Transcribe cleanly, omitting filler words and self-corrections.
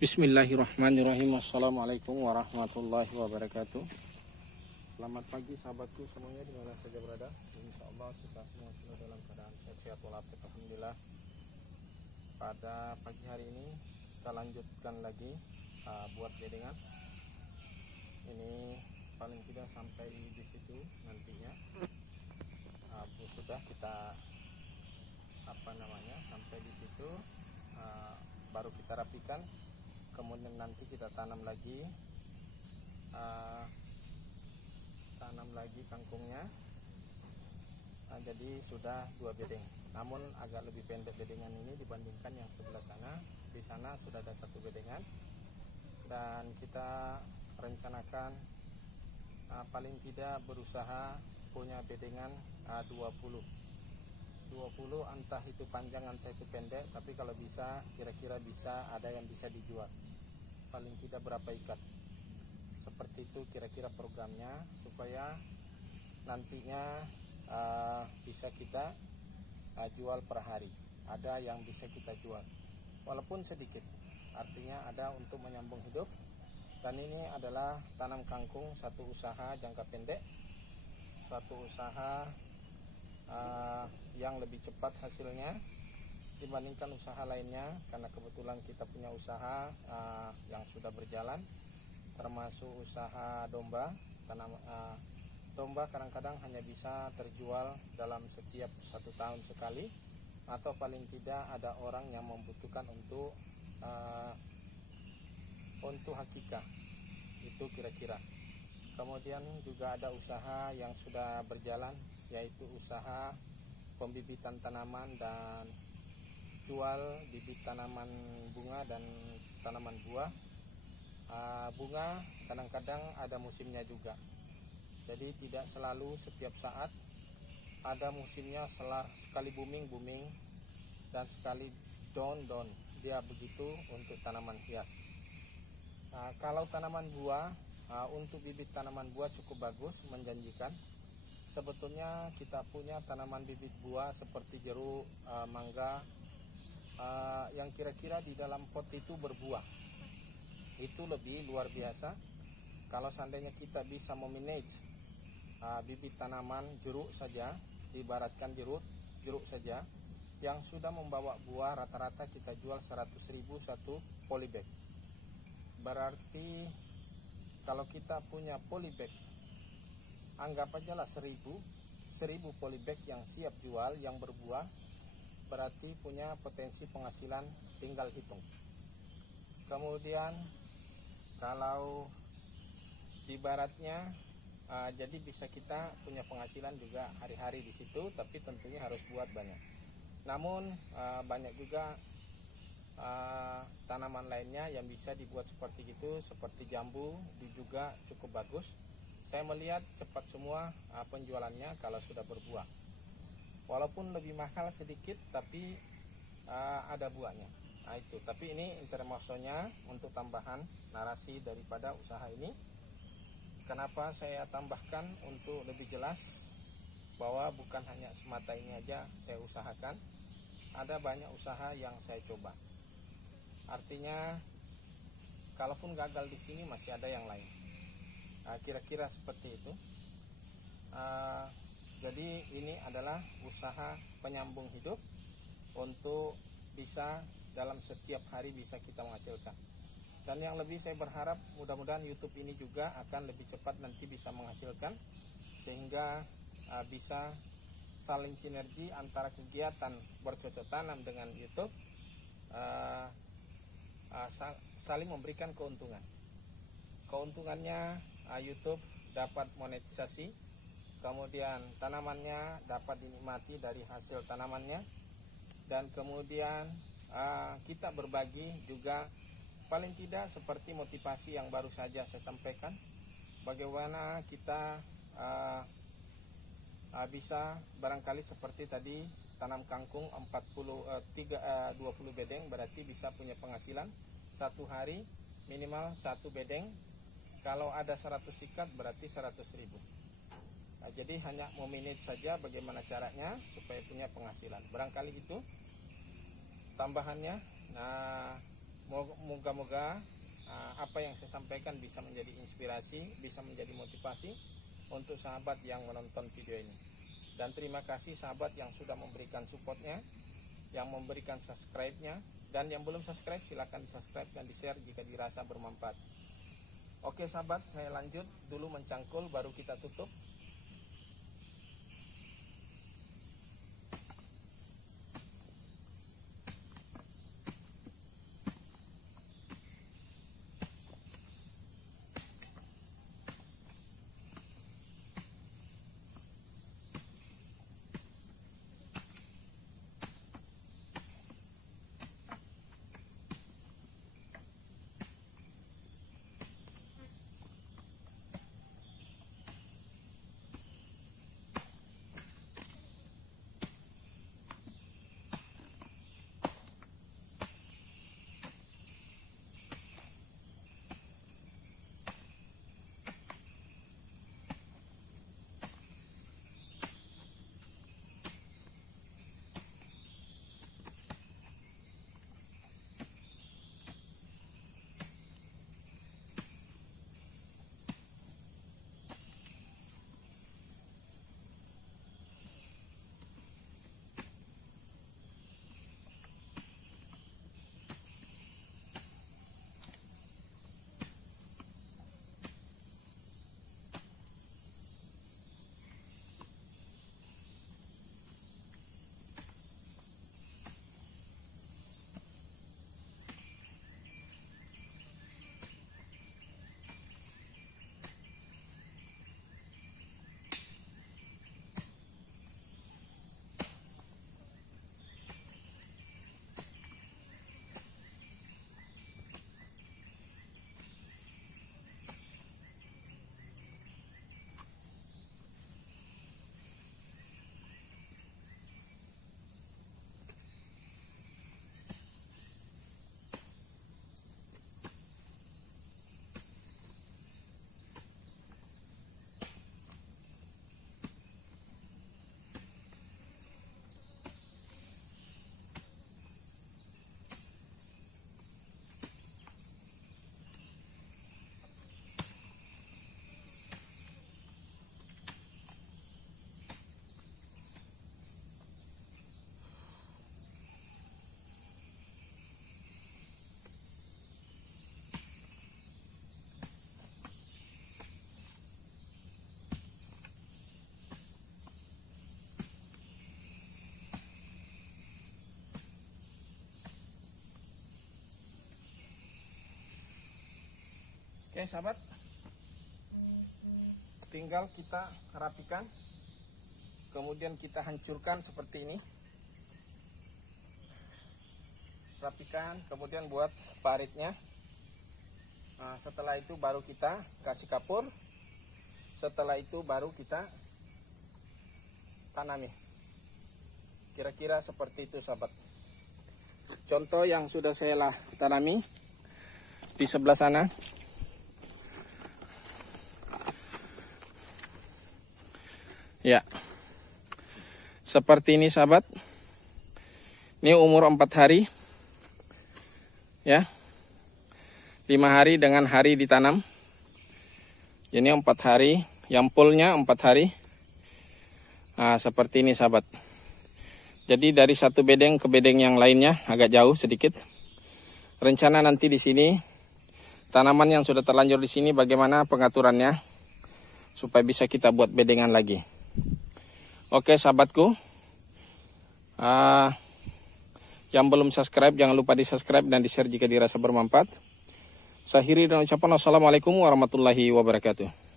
Bismillahirrahmanirrahim. Assalamualaikum warahmatullahi wabarakatuh. Selamat pagi sahabatku semuanya di mana saja berada. Insya Allah kita semua sudah dalam keadaan sehat walafiat. Alhamdulillah. Pada pagi hari ini kita lanjutkan lagi buat bedengan. Ini paling tidak sampai di situ nantinya. Sudah kita sampai di situ, baru kita rapikan. Kemudian nanti kita tanam lagi kangkungnya. Jadi sudah 2 bedeng, namun agak lebih pendek bedengan ini dibandingkan yang sebelah sana. Di sana sudah ada 1 bedengan, dan kita rencanakan paling tidak berusaha punya bedengan 20, entah itu panjang entah itu pendek, tapi kalau bisa kira-kira bisa ada yang bisa dijual. Paling tidak berapa ikat, seperti itu kira-kira programnya, supaya nantinya bisa kita jual per hari. Ada yang bisa kita jual walaupun sedikit, artinya ada untuk menyambung hidup. Dan ini adalah tanam kangkung, satu usaha jangka pendek, satu usaha yang lebih cepat hasilnya dibandingkan usaha lainnya, karena kebetulan kita punya usaha yang sudah berjalan, termasuk usaha domba. Domba kadang-kadang hanya bisa terjual dalam setiap 1 tahun sekali, atau paling tidak ada orang yang membutuhkan untuk hakikah, itu kira-kira. Kemudian juga ada usaha yang sudah berjalan, yaitu usaha pembibitan tanaman dan jual bibit tanaman bunga dan tanaman buah. Bunga kadang-kadang ada musimnya juga, jadi tidak selalu setiap saat. Ada musimnya, sekali booming dan sekali down. Dia begitu untuk tanaman hias. Kalau tanaman buah, untuk bibit tanaman buah cukup bagus, menjanjikan. Sebetulnya kita punya tanaman bibit buah seperti jeruk, mangga, yang kira-kira di dalam pot itu berbuah. Itu lebih luar biasa. Kalau seandainya kita bisa memanage bibit tanaman jeruk saja, diibaratkan jeruk saja yang sudah membawa buah, rata-rata kita jual 100.000 satu polybag. Berarti kalau kita punya polybag, anggap aja lah 1000 polybag yang siap jual, yang berbuah, berarti punya potensi penghasilan, tinggal hitung. Kemudian kalau di baratnya, jadi bisa kita punya penghasilan juga hari-hari di situ, tapi tentunya harus buat banyak. Namun banyak juga tanaman lainnya yang bisa dibuat seperti itu, seperti jambu, juga cukup bagus. Saya melihat cepat semua penjualannya kalau sudah berbuah. Walaupun lebih mahal sedikit, tapi ada buahnya. Itu. Tapi ini intermezzonya untuk tambahan narasi daripada usaha ini. Kenapa saya tambahkan untuk lebih jelas bahwa bukan hanya semata ini aja saya usahakan. Ada banyak usaha yang saya coba. Artinya, kalaupun gagal di sini masih ada yang lain. Kira-kira seperti itu. Jadi ini adalah usaha penyambung hidup untuk bisa dalam setiap hari bisa kita menghasilkan. Dan yang lebih saya berharap mudah-mudahan YouTube ini juga akan lebih cepat nanti bisa menghasilkan, sehingga bisa saling sinergi antara kegiatan bercocok tanam dengan YouTube, saling memberikan keuntungan. Keuntungannya YouTube dapat monetisasi, kemudian tanamannya dapat dinikmati dari hasil tanamannya, dan kemudian kita berbagi juga, paling tidak seperti motivasi yang baru saja saya sampaikan, bagaimana kita bisa barangkali seperti tadi tanam kangkung 20 bedeng, berarti bisa punya penghasilan satu hari minimal 1 bedeng. Kalau ada 100 ikat berarti 100.000. Jadi hanya memanage saja bagaimana caranya supaya punya penghasilan. Barangkali itu tambahannya. Moga-moga apa yang saya sampaikan bisa menjadi inspirasi, bisa menjadi motivasi untuk sahabat yang menonton video ini. Dan terima kasih sahabat yang sudah memberikan supportnya, yang memberikan subscribe-nya, dan yang belum subscribe silahkan di subscribe dan di share jika dirasa bermanfaat. Oke sahabat, saya lanjut dulu mencangkul baru kita tutup. Oke sahabat, tinggal kita rapikan, kemudian kita hancurkan seperti ini. Rapikan, kemudian buat paritnya. Nah, setelah itu baru kita kasih kapur. Setelah itu baru kita tanami. Kira-kira seperti itu sahabat. Contoh yang sudah saya tanami di sebelah sana. Ya, seperti ini sahabat. Ini umur 4 hari. Ya, 5 hari dengan hari ditanam. Ini 4 hari, yang fullnya 4 hari. Nah, seperti ini sahabat. Jadi dari satu bedeng ke bedeng yang lainnya agak jauh sedikit. Rencana nanti di sini tanaman yang sudah terlanjur di sini bagaimana pengaturannya supaya bisa kita buat bedengan lagi. Oke sahabatku, yang belum subscribe jangan lupa di subscribe dan di share jika dirasa bermanfaat. Saya akhiri dengan ucapan wassalamualaikum warahmatullahi wabarakatuh.